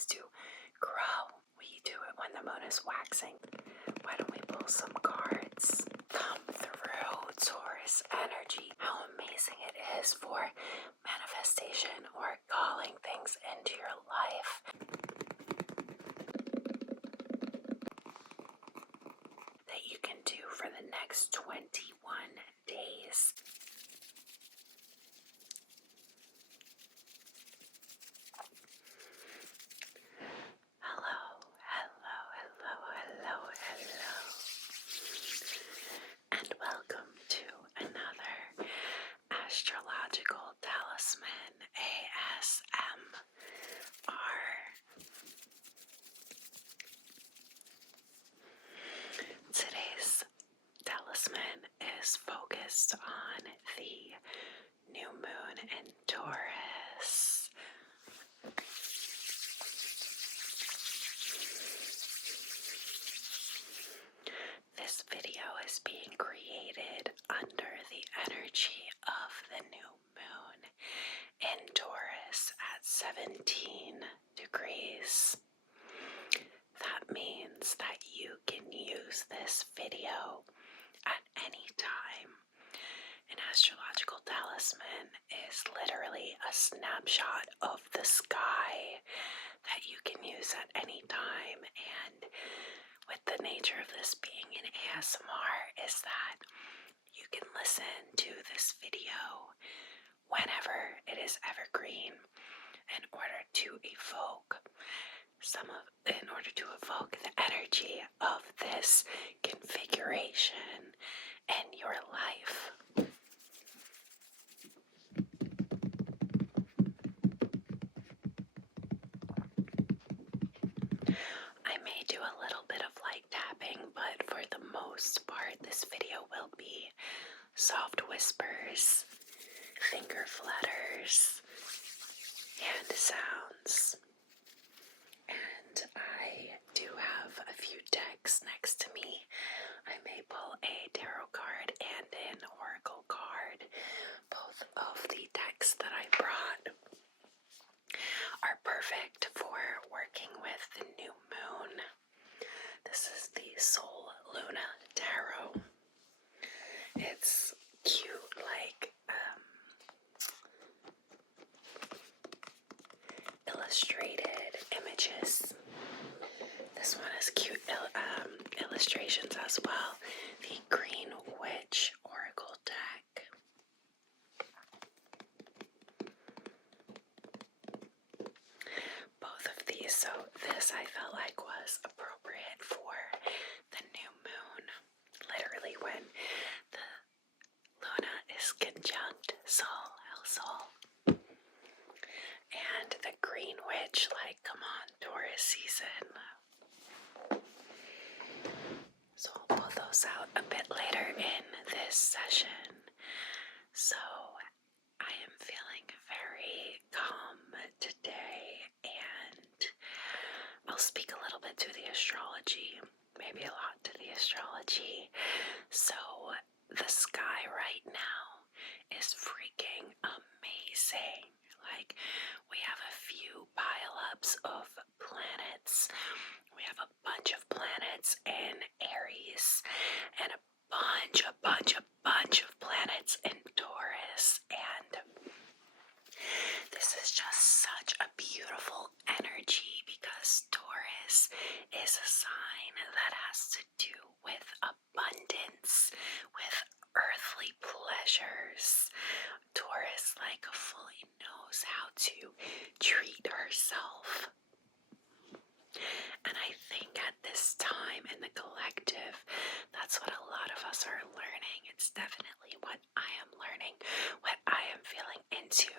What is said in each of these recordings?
things to grow. We do it when the moon is waxing. Why don't we pull some cards? Come through, Taurus energy. How amazing it is for manifestation or calling things into your life. That you can do for the next 21 days. And welcome to another Astrological Talisman ASMR. Today's talisman is focused on the new moon in Taurus. This video is being created under the energy of the new moon in Taurus at 17 degrees. That means that you can use this video at any time. An astrological talisman is literally a snapshot of the sky that you can use at any time, and with the nature of this being an ASMR is that you can listen to this video whenever it is evergreen in order to evoke the energy of this configuration in your life. I may do a little bit of light tapping, but for the most part, this video will be soft whispers, finger flutters, hand sounds. And I do have a few decks next to me. I may pull a tarot card and an oracle card. Both of the decks that I brought are perfect for working with the new moon. This is the Soul Luna Tarot. It's cute, like illustrated images. This one has cute illustrations as well. The Green Witch Oracle deck. Both of these, so this I felt like was appropriate for the new moon. Literally when the Luna is conjunct Sol, El Sol. And the Green Witch, like, come on, Taurus season. So I'll pull those out a bit later in this session. So I am feeling very calm today, and I'll speak a little bit to the astrology, maybe a lot to the astrology. So the sky right now is freaking amazing. Like, we have a few pile-ups of planets. We have a bunch of planets in Aries and a bunch of planets in Taurus, and this is just such a beautiful energy because Taurus is a sign that has to do with abundance, with earthly pleasures. Taurus fully knows how to treat herself. And I think at this time in the collective, that's what a lot of us are learning. It's definitely what I am learning, what I am feeling into.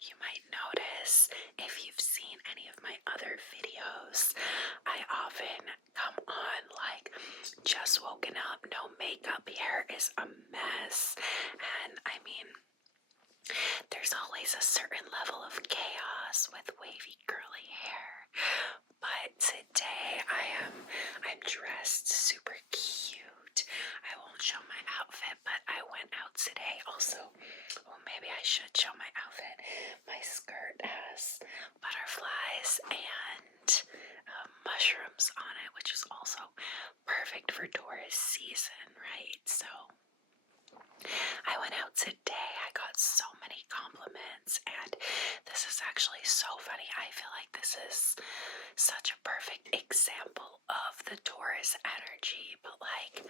You might notice, if you've seen any of my other videos, I often come on just woken up, no makeup, hair is a mess. And I mean, there's always a certain level of chaos with wavy curly hair. But today I'm dressed super cute. I won't show my outfit, but I went out today. Also, maybe I should show my outfit. My skirt has butterflies and mushrooms on it, which is also perfect for Taurus season, right? So I went out today. I got so many compliments, and this is actually so funny. I feel like this is such a perfect example of the Taurus energy, but like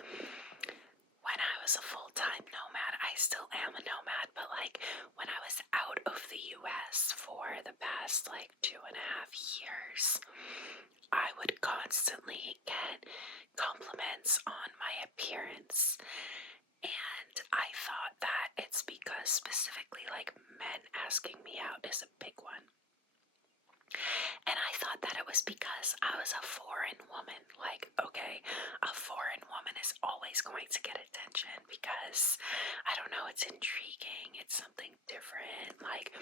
when I was a full-time nomad, I still am a nomad, but like when I was out of the US for the past like 2.5 years, I would constantly get compliments on my appearance. And I thought that it's because specifically like men asking me out is a big one. And I thought that it was because I was a foreign woman. Like, okay, a foreign woman is always going to get attention because, I don't know, it's intriguing. It's something different. Like,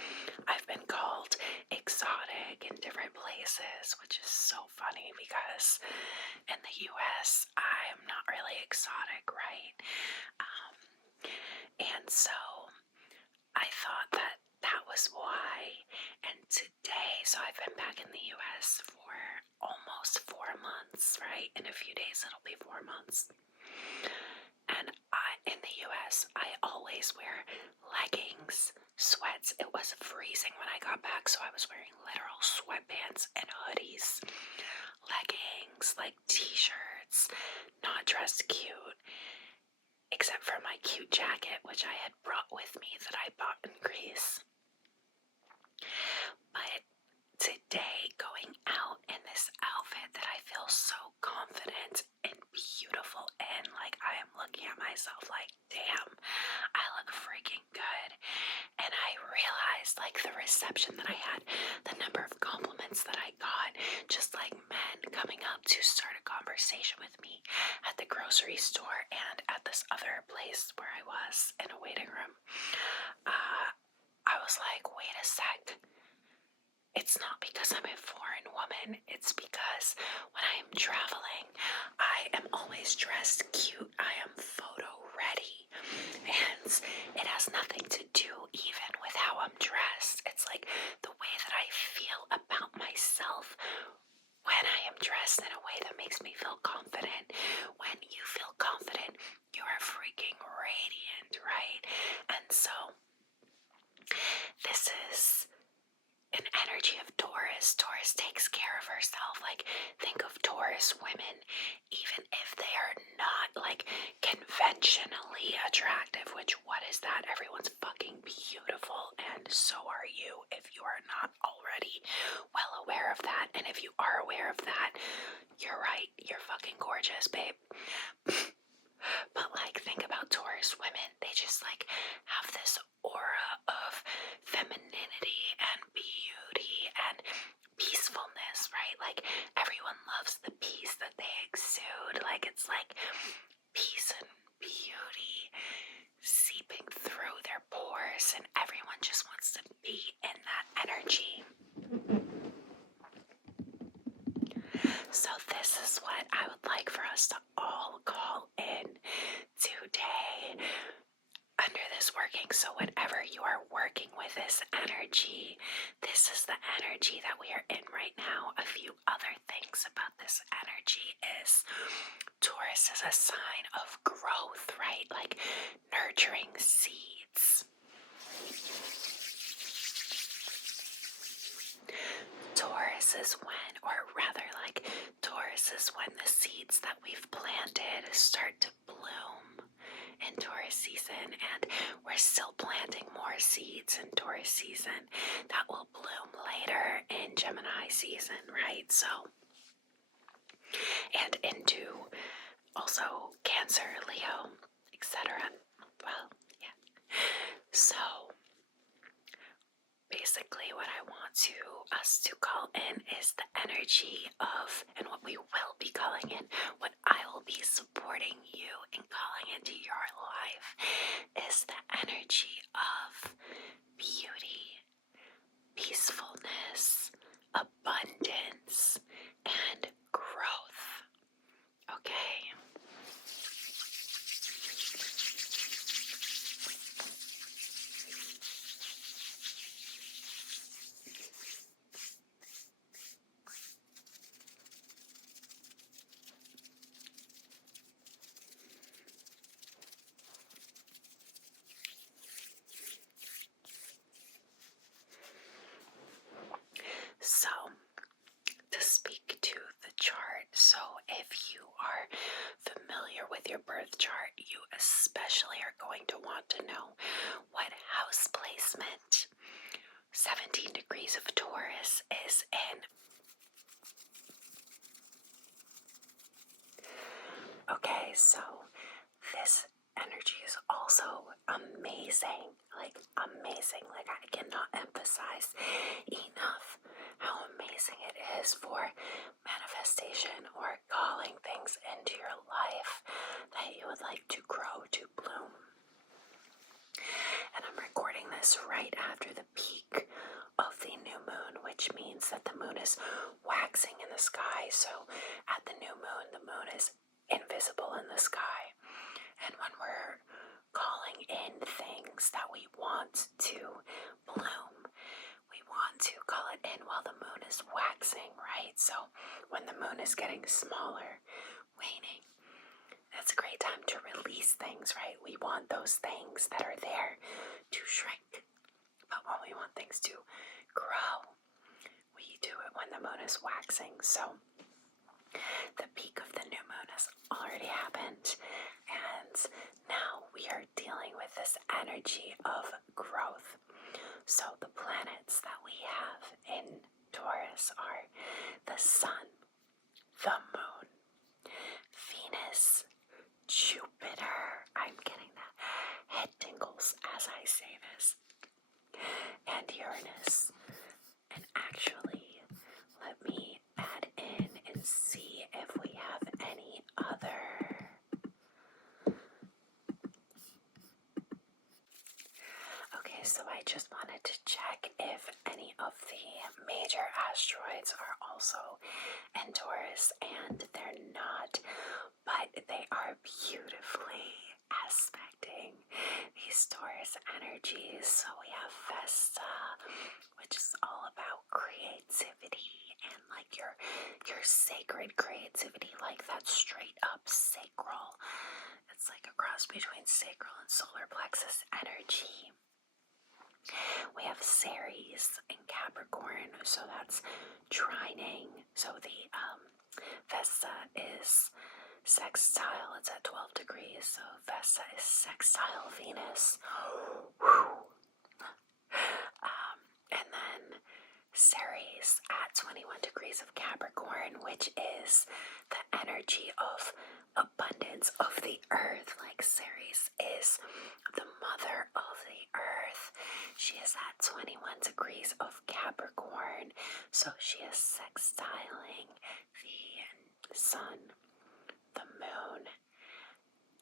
I've been called exotic in different places, which is so funny because in the US, I'm not really exotic, right? And so I thought that that was why. And today, so I've been back in the US for almost 4 months, right? In a few days, it'll be 4 months. And in the US, I always wear leggings, sweats. It was freezing when I got back, so I was wearing literal sweatpants and hoodies, leggings, like t-shirts, not dressed cute. Except for my cute jacket, which I had brought with me that I bought in Greece. But today, going out in this outfit that I feel so confident and beautiful in, like I am looking at myself like, damn, I look freaking good. And I realized like the reception that I had, the number of compliments that I got, just like men coming up to start a conversation with me at the grocery store and at this other place where I was in a waiting room. I was like, wait a sec. It's not because I'm a foreign woman. It's because when I am traveling, I am always dressed cute. I am photo ready. And it has nothing to do even with how I'm dressed. It's like the way that I feel about myself when I am dressed in a way that makes me feel confident. When you feel confident, you are freaking radiant, right? And so this is an energy of Taurus. Taurus takes care of herself. Like, think of Taurus women, even if they are not like conventionally attractive, which what is that? Everyone's fucking beautiful, and so are you if you are not already well aware of that. And if you are aware of that, you're right, you're fucking gorgeous, babe. But like, think about Taurus women. They just like have this aura of femininity and beauty and peacefulness, right? Like, everyone loves the peace that they exude. Like, it's like peace and beauty seeping through their pores, and everyone just wants to be in that energy. So this is what I would like for us to all call in today under this working. So whenever you are working with this energy, this is the energy that we are in right now. A few other things about this energy is Taurus is a sign of growth, right? Like nurturing seeds. Taurus is when, or rather like Taurus is when the seeds that we've planted start to bloom in Taurus season, and we're still planting more seeds in Taurus season that will bloom later in Gemini season, right? So, and into also Cancer, Leo, etc. Well, yeah. So basically what I want us to call in is the energy of, and what we will be calling in, what I will be supporting you in calling into your life is the energy of beauty, peacefulness, abundance, and growth. Okay? amazing. Like, I cannot emphasize enough how amazing it is for manifestation or calling things into your life that you would like to grow, to bloom. And I'm recording this right after the peak of the new moon, which means that the moon is waxing in the sky. So at the new moon, the moon is invisible in the sky. And when we're calling in things that we want to bloom, we want to call it in while the moon is waxing, right? So when the moon is getting smaller, waning, that's a great time to release things, right? We want those things that are there to shrink. But when we want things to grow, we do it when the moon is waxing. So the peak of the new moon has already happened, and now we are dealing with this energy of growth. So the planets that we have in Taurus are the Sun, the Moon, Venus, Jupiter, I'm getting that head tingles as I say this, and Uranus. And actually, let me add in and see if we have any other. Okay, so I just wanted to check if any of the major asteroids are also in Taurus, and they're not, but they are beautifully aspecting these Taurus energies. So we have Vesta, which is all about creativity and like your sacred creativity, like that straight up sacral. It's like a cross between sacral and solar plexus energy. We have Ceres in Capricorn, so that's trining. So the Vesta is sextile, it's at 12 degrees, so Vesta is sextile Venus. And then Ceres at 21 degrees of Capricorn, which is the energy of abundance of the earth. Like Ceres is the mother of the earth. She is at 21 degrees of Capricorn, so she is sextiling the Sun, the Moon,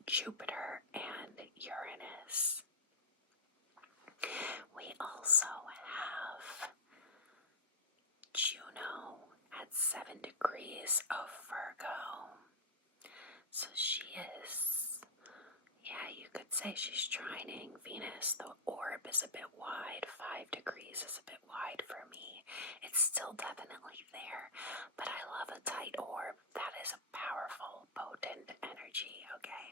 Jupiter, and Uranus. We also have Juno at 7 degrees of Virgo. So she is, yeah, you could say she's trining Venus. The orb is a bit wide. 5 degrees is a bit wide for me. It's still definitely there, but I love a tight orb. That is a powerful, potent energy, okay?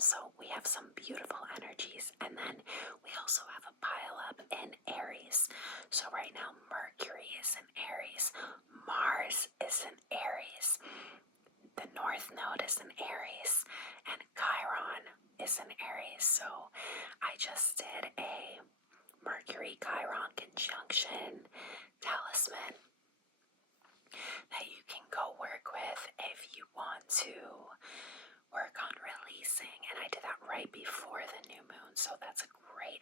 So we have some beautiful energies, and then we also have a pile up in Aries. So right now Mercury is in Aries, Mars is in Aries, the North Node is in Aries, and Chiron is in Aries. So I just did a Mercury Chiron conjunction talisman that you can go work with if you want to work on releasing, and I did that right before the new moon, so that's a great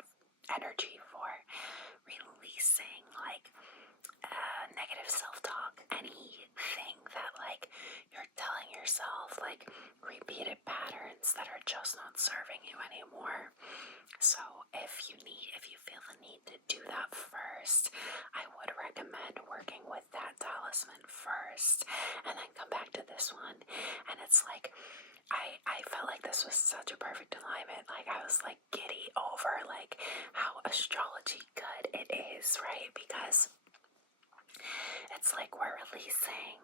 energy for releasing like negative self-talk, anything that like you're telling yourself, like repeated patterns that are just not serving you anymore. So if you feel the need to do that first, I would recommend working with that talisman first and then come back to this one. And it's like I felt like this was such a perfect alignment. Like I was like giddy over like how astrology good it is, right? Because it's like we're releasing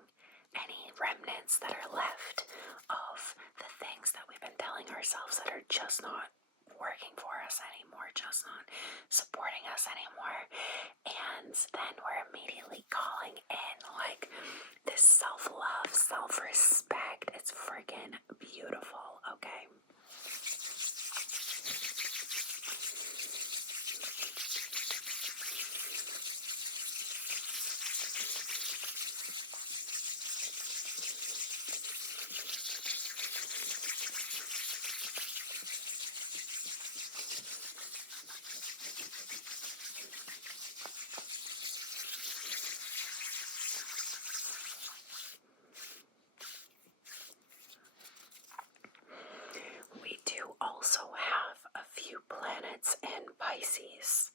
any remnants that are left of the things that we've been telling ourselves that are just not working for us anymore, just not supporting us anymore. And then we're immediately calling in like this self-love, self-respect. It's freaking beautiful, okay? Pisces.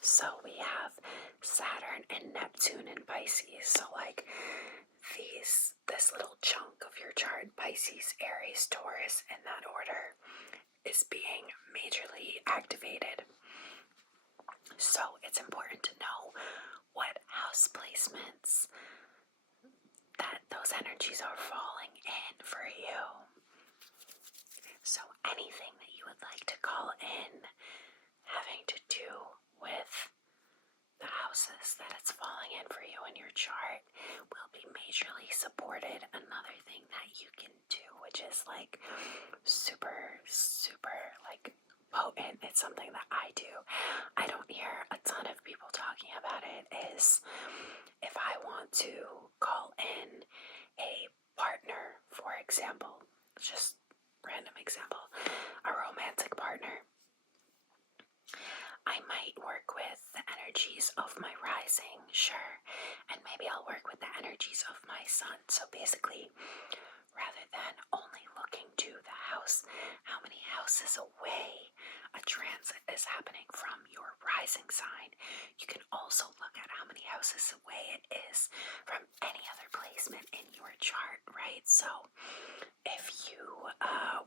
So we have Saturn and Neptune in Pisces. So like this little chunk of your chart, Pisces, Aries, Taurus, in that order, is being majorly activated. So it's important to know what house placements that those energies are falling in for you. So anything that you would like to call in having to do with the houses that it's falling in for you in your chart will be majorly supported. Another thing that you can do, which is like super like potent, it's something that I do, I don't hear a ton of people talking about it, is if I want to call in a partner, for example, just random example, a romantic partner, I might work with the energies of my rising, sure, and maybe I'll work with the energies of my sun. So basically, rather than only looking to the house, how many houses away a transit is happening from your rising sign, you can also look at how many houses away it is from any other placement in your chart, right? So if you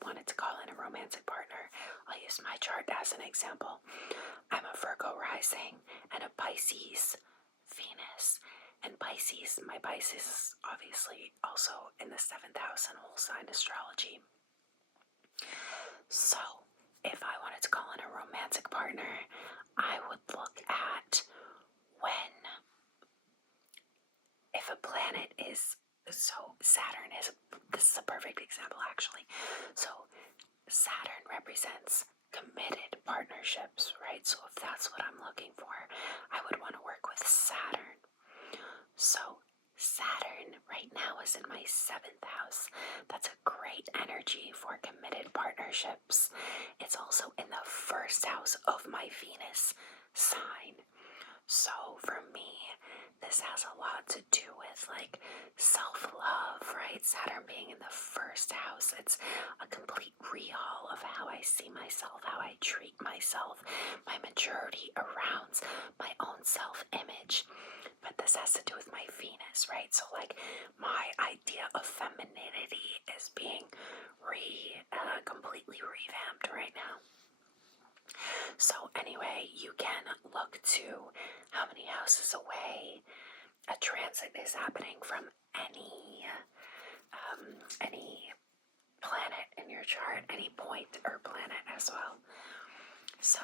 wanted to call in a romantic partner, I'll use my chart as an example. I'm a Virgo rising and a Pisces Venus. And Pisces, my Pisces is obviously also in the 7th house in whole sign astrology. So if I wanted to call in a romantic partner, I would look at if a planet is, so Saturn this is a perfect example actually. So Saturn represents committed partnerships, right? So if that's what I'm looking for, I would want to work with Saturn. So Saturn right now is in my 7th house. That's a great energy for committed partnerships. It's also in the 1st house of my Venus sign. So for me, this has a lot to do with like self-love, right? Saturn being in the 1st house, it's a complete rehaul of how I see myself, how I treat myself, my maturity around my own self-image. But this has to do with my Venus, right? So like my idea of femininity is being completely revamped right now. So anyway, you can look to how many houses away a transit is happening from any planet in your chart, any point or planet as well. So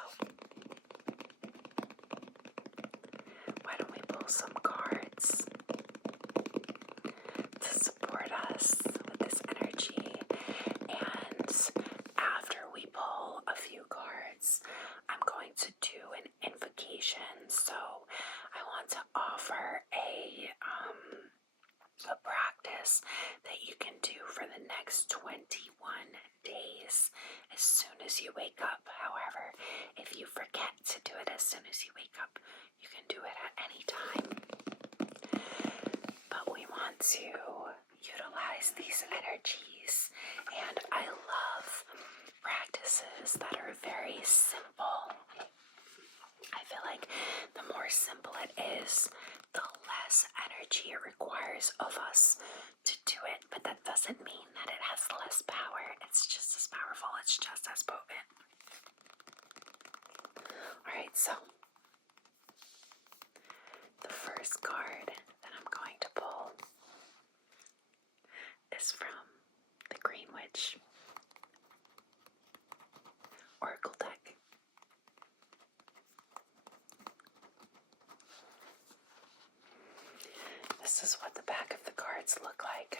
why don't we pull some cards to support us with this energy? And after we pull a few cards, I'm going to do an invocation. So I want to offer a practice that you can do for the next 21 days as soon as you wake up. However, if you forget to do it as soon as you wake up, you can do it at any time. But we want to utilize these energies, and I love practices that are very simple. I feel like the more simple it is, the less energy it requires of us to do it. But that doesn't mean that it has less power. It's just as powerful. It's just as potent. Alright, so the first card that I'm going to pull is from the Green Witch Oracle deck. This is what the back of the cards look like.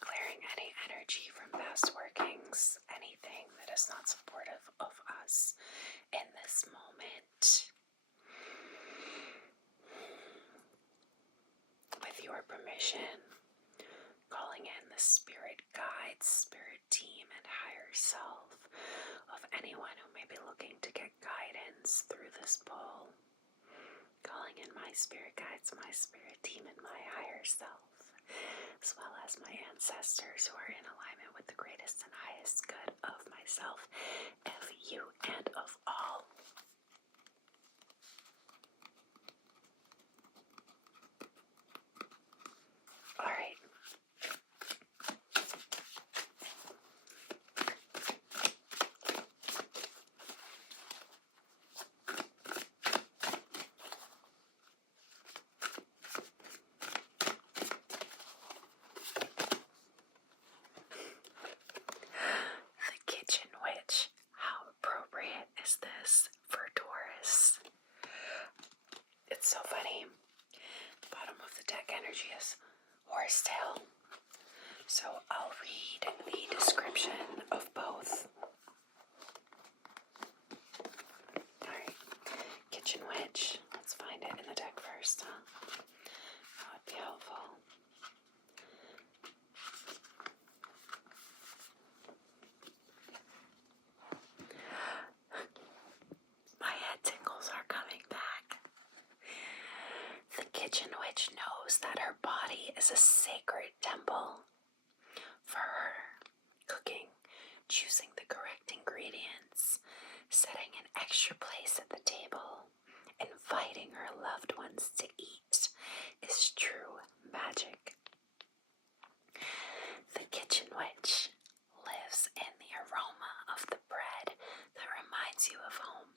Clearing any energy from past workings, anything that is not supportive of us in this moment. With your permission, calling in the spirit guides, spirit team, and higher self of anyone who may be looking to get guidance through this pull. Calling in my spirit guides, my spirit team, and my higher self as well as my ancestors who are in alignment with the greatest and highest good of myself, of you, and of all. All right. The Kitchen Witch. How appropriate is this for Taurus? It's so funny. The bottom of the deck energy is horsetail. So I'll read the description of both. Alright, Kitchen Witch. Let's find it in the deck first, huh? That would be helpful. My head tingles are coming back. The Kitchen Witch knows that her body is a sacred temple. For her, cooking, choosing the correct ingredients, setting an extra place at the table, inviting her loved ones to eat is true magic. The Kitchen Witch lives in the aroma of the bread that reminds you of home,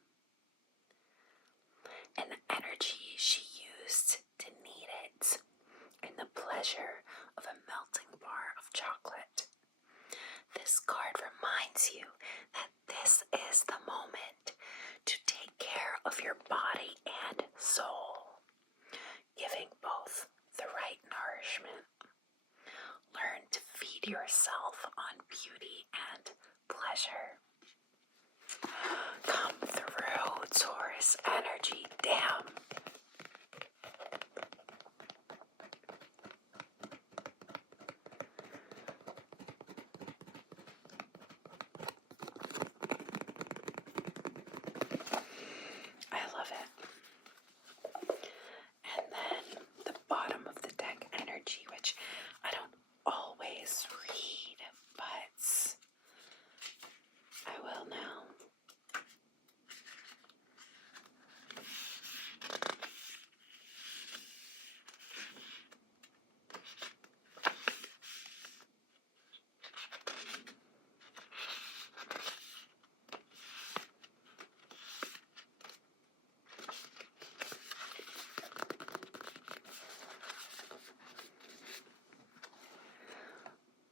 and the energy she used to knead it, and the pleasure of a melting bar of chocolate. This card reminds you that this is the moment to take care of your body and soul, giving both the right nourishment. Learn to feed yourself on beauty and pleasure. Come through, Taurus energy. Damn. I love it. And then the bottom of the deck energy, which I don't always read, but I will now.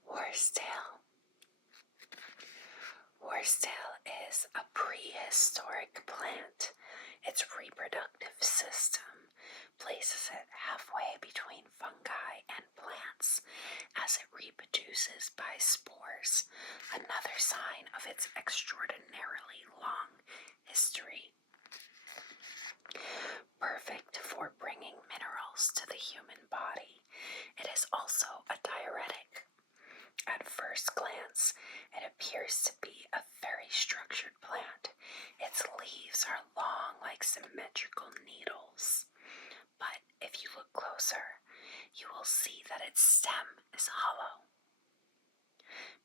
Horsetail. Horsetail is a prehistoric plant. Its reproductive system places it halfway between fungi and plants as it reproduces by spores, another sign of its extraordinarily long history. Perfect for bringing minerals to the human body, it is also a diuretic. At first glance, it appears to be a very structured plant. Its leaves are long like symmetrical needles. But if you look closer, you will see that its stem is hollow,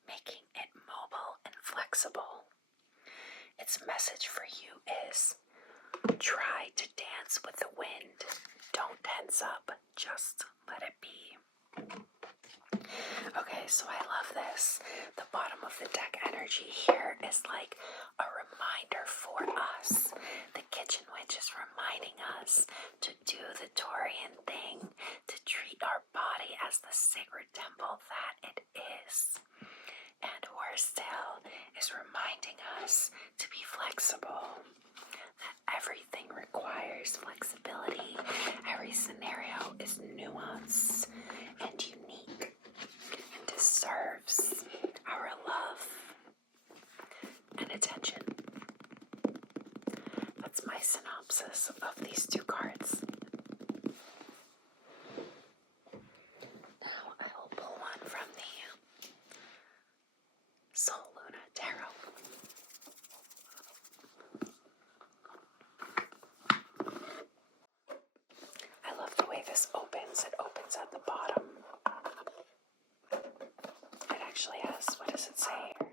making it mobile and flexible. Its message for you is, try to dance with the wind. Don't tense up, just let it be. Okay, so I love this. The bottom of the deck energy here is like a reminder for us. The Kitchen Witch is reminding us to do the Taurian thing, to treat our body as the sacred temple that it is. And Horsetail is reminding us to be flexible. That everything requires flexibility. Every scenario is nuanced and unique and deserves our love and attention. That's my synopsis of these two cards. Now I will pull one from the Soul Luna Tarot. I love the way this opens. It opens at the bottom does it say here?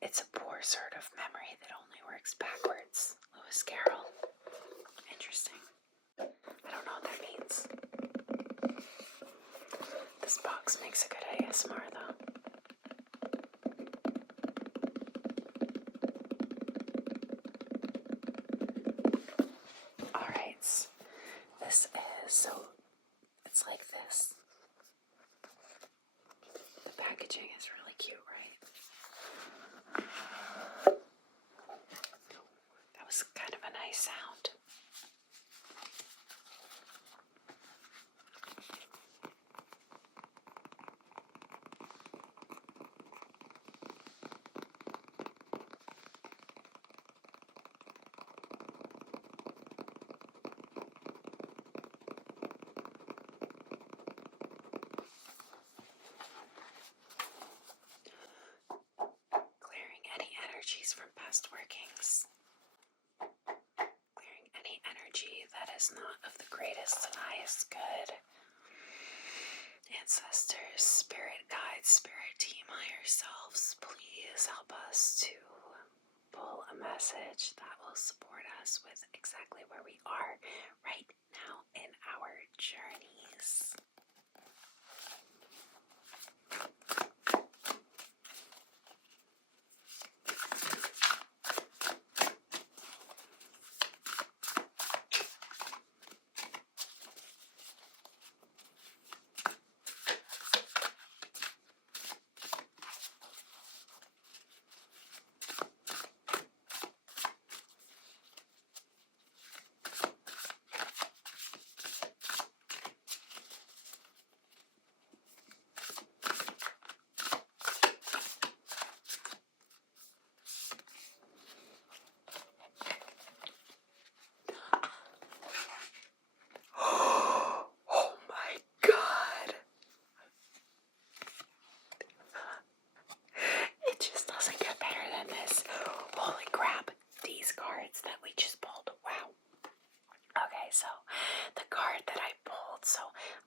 It's a poor sort of memory that only works backwards. Lewis Carroll. Interesting. I don't know what that means. This box makes a good ASMR though. Alright, this is, so it's like this. The packaging is really cute, right? That was kind of a nice sound. Clearing any energies from past workings. Clearing any energy that is not of the greatest and highest good. Ancestors, spirit guides, spirit team, higher selves, please help us to pull a message that will support us with exactly where we are right now in our journeys.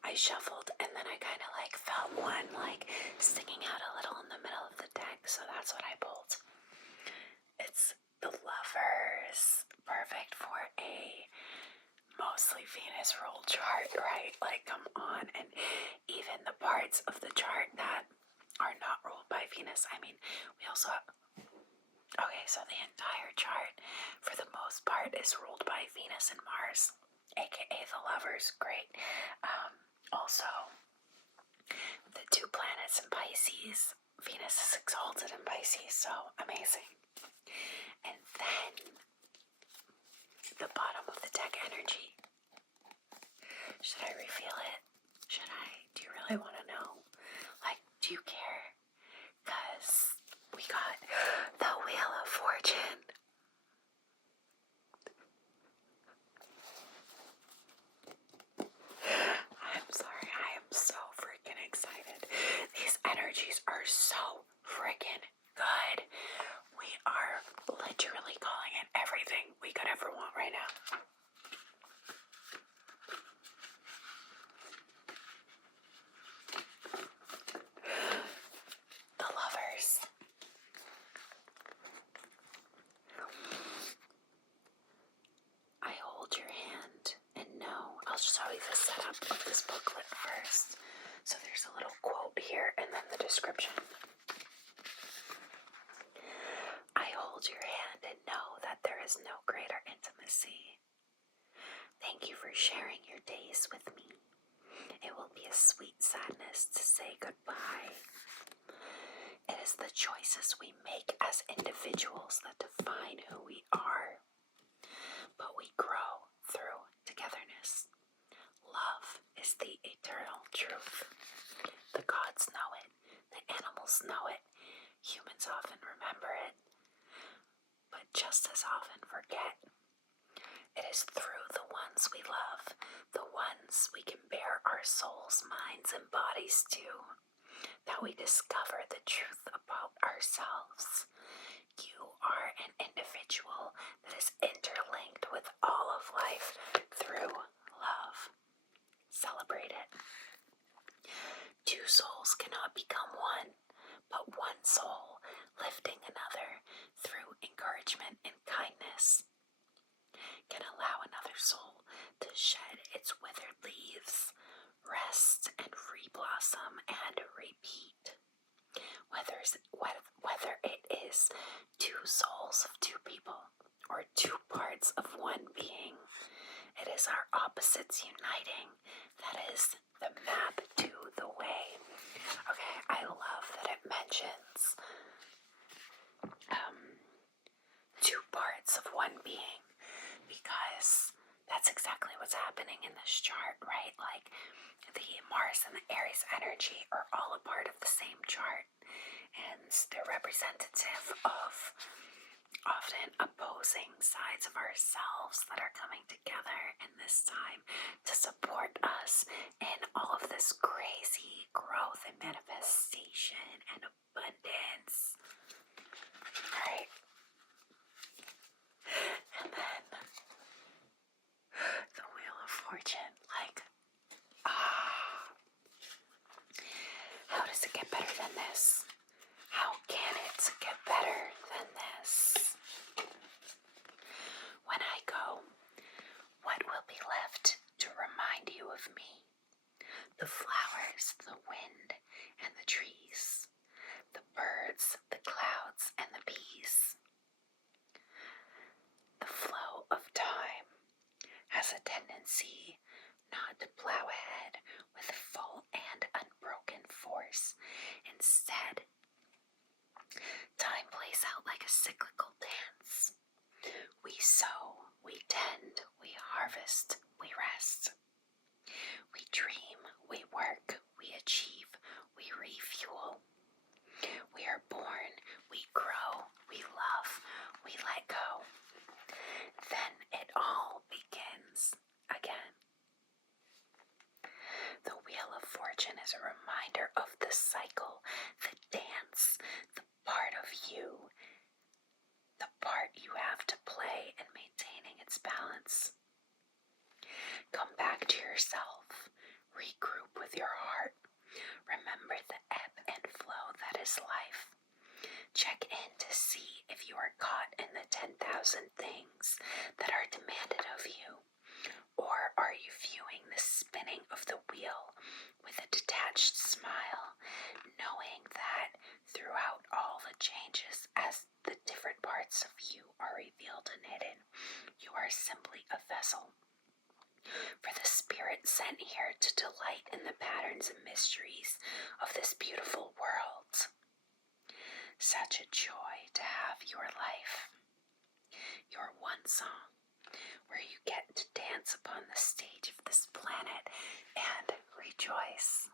I shuffled and then I kind of like felt one like sticking out a little in the middle of the deck, so that's what I pulled. It's the Lovers, perfect for a mostly Venus rule chart, right? Like, come on. And even the parts of the chart that are not ruled by Venus, I mean, we also have, okay, so the entire chart for the most part is ruled by Venus and Mars, aka the Lovers. Great. Also, the two planets in Pisces, Venus is exalted in Pisces, so amazing. And then the bottom of the deck energy. Should I reveal it? Should I? Do you really want to know? Like, do you care? Because we got the Wheel of Fortune. I'm sorry, I am so freaking excited. These energies are so freaking good. We are literally calling in everything we could ever want right now. The Lovers. I hold your hand and know. I'll show you the setup of this booklet first. So there's a little quote here and then the description. I hold your hand and know that there is no greater intimacy. Thank you for sharing your days with me. It will be a sweet sadness to say goodbye. It is the choices we make as individuals that define who we are. But we grow through togetherness. Love is the eternal truth. The gods know it. The animals know it. Humans often remember it, but just as often forget. It is through the ones we love, the ones we can bare our souls, minds, and bodies to, that we discover the truth about ourselves. You are an individual that is interlinked with all of life through love. Celebrate it. Two souls cannot become one, but one soul, lifting another through encouragement and kindness, can allow another soul to shed its withered leaves, rest and reblossom and repeat. Whether it is two souls of two people or two parts of one being, it is our opposites uniting that is the map to the way. Okay, I love that it mentions two parts of one being, because that's exactly what's happening in this chart, right? Like, the Mars and the Aries energy are all a part of the same chart, and they're representative of often opposing sides of ourselves that are coming together in this time to support us in all of this crazy growth and manifestation and abundance. All right. And then the Wheel of Fortune, like, how does it get better than this? How can it get better than this? When I go, what will be left to remind you of me? The flowers, the wind, and the trees, the birds, the clouds, and the bees. The flow of time has a tendency not to plow ahead with full and unbroken force. Instead, time plays out like a cyclical dance. We sow, we tend, we harvest, we rest. We dream, we work, we achieve, we refuel. We are born, we grow, we love, we let go. Then it all begins again. The Wheel of Fortune is a reminder of the cycle, the dance, the part of you, the part you have to play in maintaining its balance. Come back to yourself, regroup with your heart, remember the ebb and flow that is life. Check in to see if you are caught in the 10,000 things that are demanded of you, or are you viewing the spinning of the wheel with a detached smile, knowing that throughout all the changes, as the different parts of you are revealed and hidden, you are simply a vessel for the spirit sent here to delight in the patterns and mysteries of this beautiful world. Such a joy to have your life, your one song, where you get to dance upon the stage of this planet and rejoice.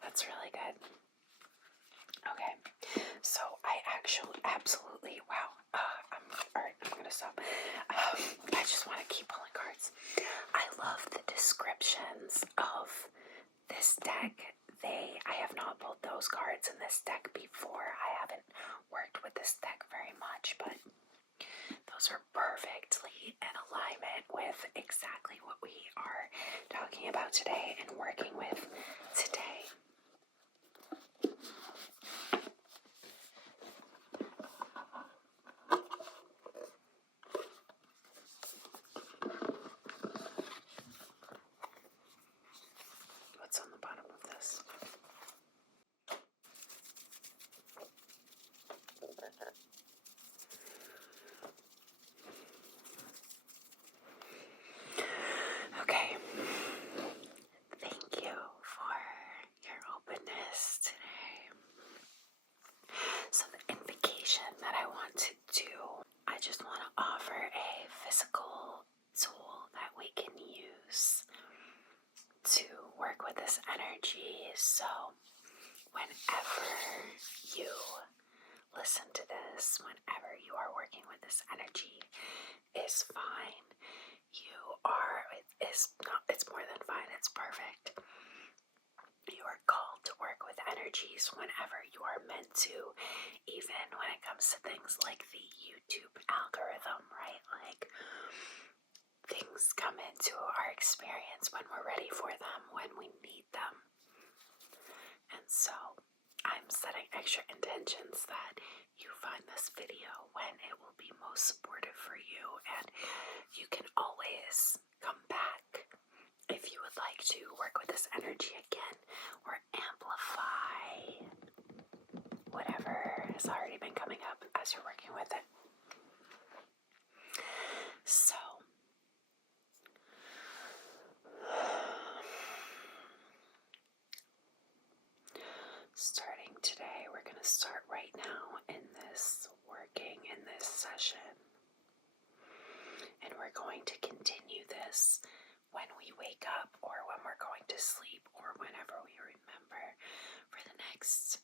That's really good. Okay, so I actually absolutely, wow, alright, I'm gonna stop. I just want to keep pulling cards. I love the descriptions of this deck. I have not pulled those cards in this deck before. I haven't worked with this deck very much, but those are perfectly in alignment with exactly what we are talking about today and working with today. What's on the bottom of this? Okay. Thank you for your openness today. So the invocation that I want to do, I just want to offer a physical tool that we can use to work with this energy. So whenever you listen to this, whenever you are working with this energy, is fine. It's more than fine, it's perfect. You are called to work with energies whenever you are meant to, even when it comes to things like the YouTube algorithm, right? Like, things come into our experience when we're ready for them, when we need them. And so I'm setting extra intentions that you find this video when it will be most supportive for you, and you can always come back if you would like to work with this energy again or amplify whatever has already been coming up as you're working with it. So, starting today, we're going to start right now in this session. And we're going to continue this when we wake up or when we're going to sleep or whenever we remember for the next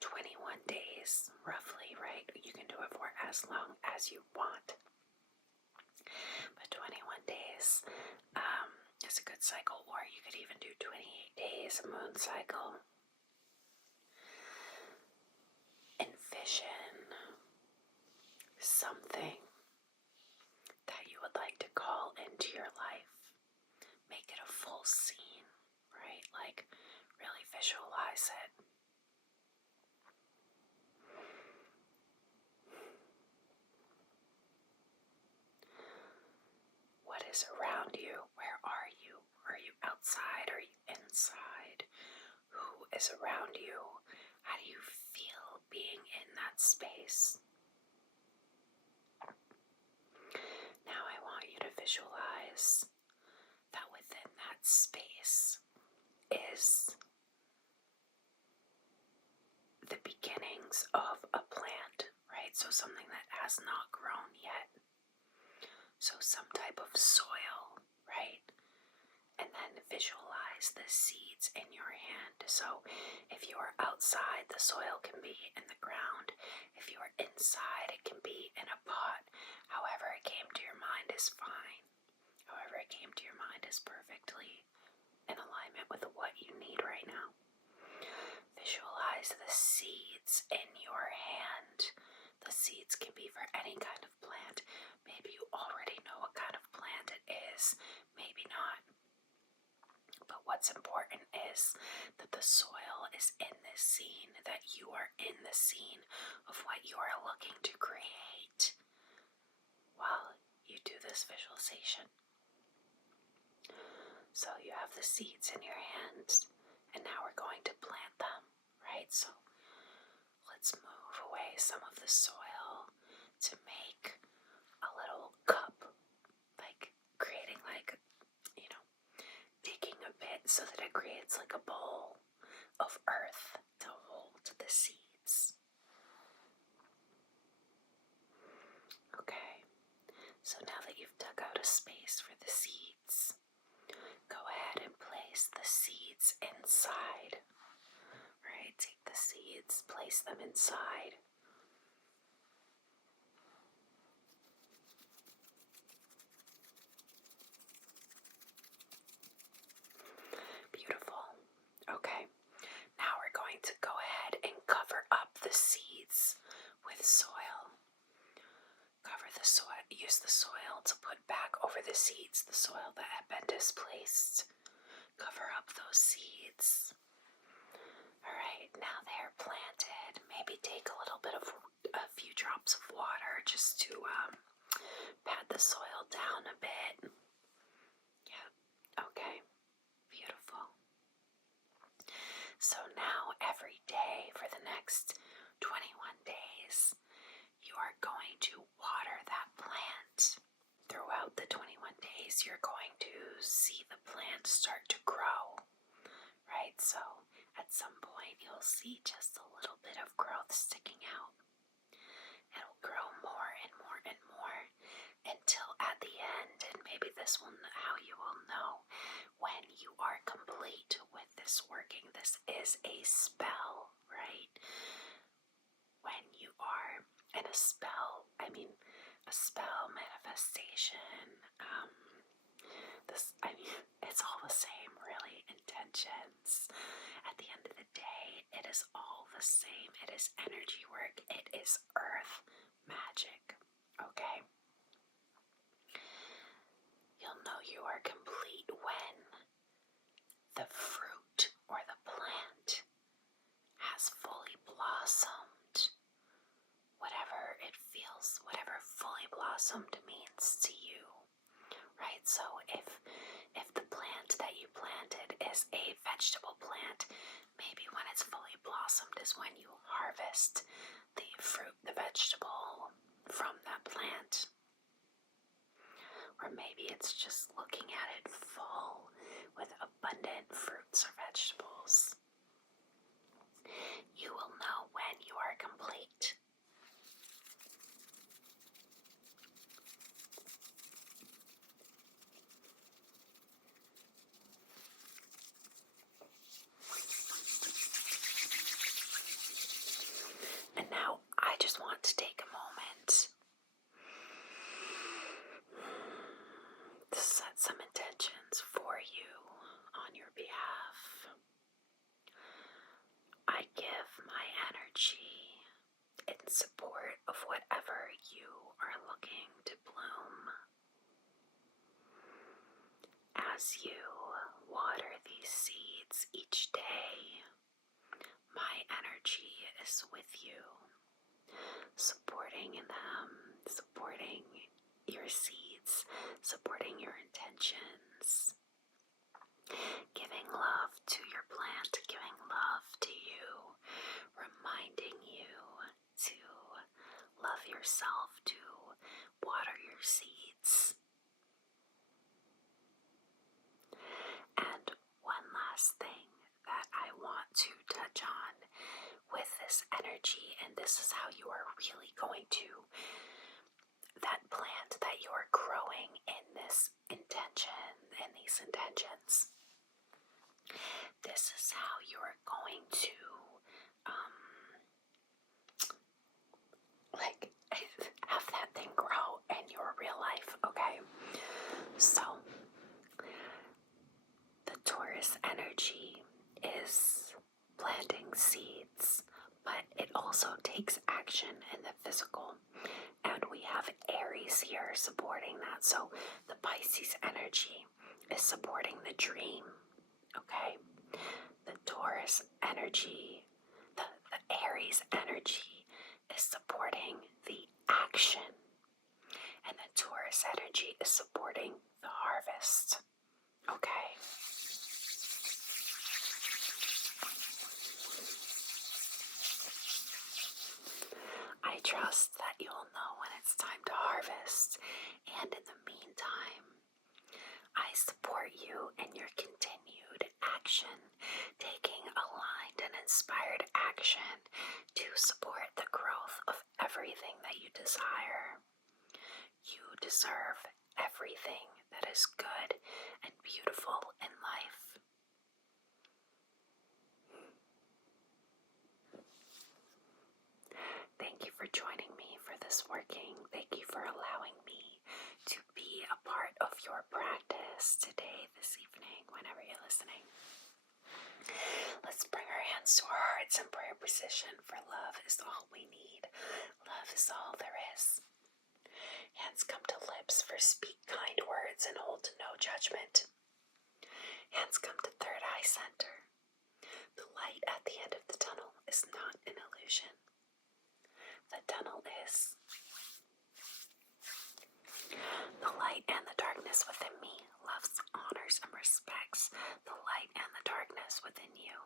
21 days, roughly, right? You can do it for as long as you want. But 21 days is a good cycle, or you could even do 28 days, a moon cycle. Envision something that you would like to call into your life. Make it a full scene, right? Like, really visualize it. What is around you? Where are you? Are you outside? Are you inside? Who is around you? How do you feel being in that space? Now I want you to visualize that within that space is the beginnings of a plant, right? So something that has not grown yet. So some type of soil, right? And then visualize the seeds in your hand. So if you are outside, the soil can be in the ground. If you are inside, it can be in a pot. However it came to your mind is fine. However it came to your mind is perfectly in alignment with what you need right now. Visualize the seeds in your hand. The seeds can be for any kind of plant. Maybe you already know what kind of plant it is, maybe not. But what's important is that the soil is in this scene, that you are in the scene of what you are looking to create while you do this visualization. So you have the seeds in your hands, and now we're going to plant them, right? So let's move away some of the soil to make a little cup, like creating like, digging a bit so that it creates like a bowl of earth to hold the seeds. Okay, so now that you've dug out a space for the seeds, go ahead and place the seeds inside. Right, take the seeds, place them inside. Beautiful. Okay, now we're going to go ahead and cover up the seeds with soil. Cover the soil, use the soil to put back over the seeds, the soil that had been displaced. Cover up those seeds. Alright, now they're planted. Maybe take a few drops of water just to pat the soil down a bit. Yeah, okay. Beautiful. So now every day for the next 21 days, you are going to water that plant. Throughout the 21 days, you're going to see the plant start to grow, right? So at some point, you'll see just a little bit of growth sticking out. It'll grow more and more and more until at the end, and maybe this will how you will know when you are complete with this working. This is a spell, right? When you are in a spell, manifestation, it's all the same, really. Intentions. At the end of the day, it is all the same. It is energy work. It is earth magic. Okay? You'll know you are complete when the fruit or the plant has fully blossomed. Whatever it feels, whatever fully blossomed means to you, right? So if the plant that you planted is a vegetable plant, maybe when it's fully blossomed is when you harvest the fruit, the vegetable from that plant. Or maybe it's just looking at it full with abundant fruits or vegetables. You will know when you are complete. And now I just want to take a moment to set some intentions for you on your behalf. I give my energy in support of whatever you are looking to bloom. As you water these seeds each day, my energy is with you, supporting them, supporting your seeds, supporting your intentions, giving love to your plant, giving love to you, reminding you to love yourself, to water your seeds. And one last thing that I want to touch on with this energy, and this is how you are really going to, that plant that you are growing in this intention, in these intentions, this is how you are going to have that thing grow in your real life, okay? So the Taurus energy is planting seeds, but it also takes action in the physical. And we have Aries here supporting that. So the Pisces energy is supporting the dream, okay? The Taurus energy, the Aries energy is supporting the action. And the Taurus energy is supporting the harvest, okay? I trust that you'll know when it's time to harvest, and in the meantime, I support you in your continued action, taking aligned and inspired action to support the growth of everything that you desire. You deserve everything that is good and beautiful in life. Thank you for joining me for this working. Thank you for allowing me to be a part of your practice today, this evening, whenever you're listening. Let's bring our hands to our hearts in prayer position, for love is all we need. Love is all there is. Hands come to lips for speak kind words and hold no judgment. Hands come to third eye center. The light at the end of the tunnel is not an illusion. The tunnel is. The light and the darkness within me loves, honors, and respects the light and the darkness within you.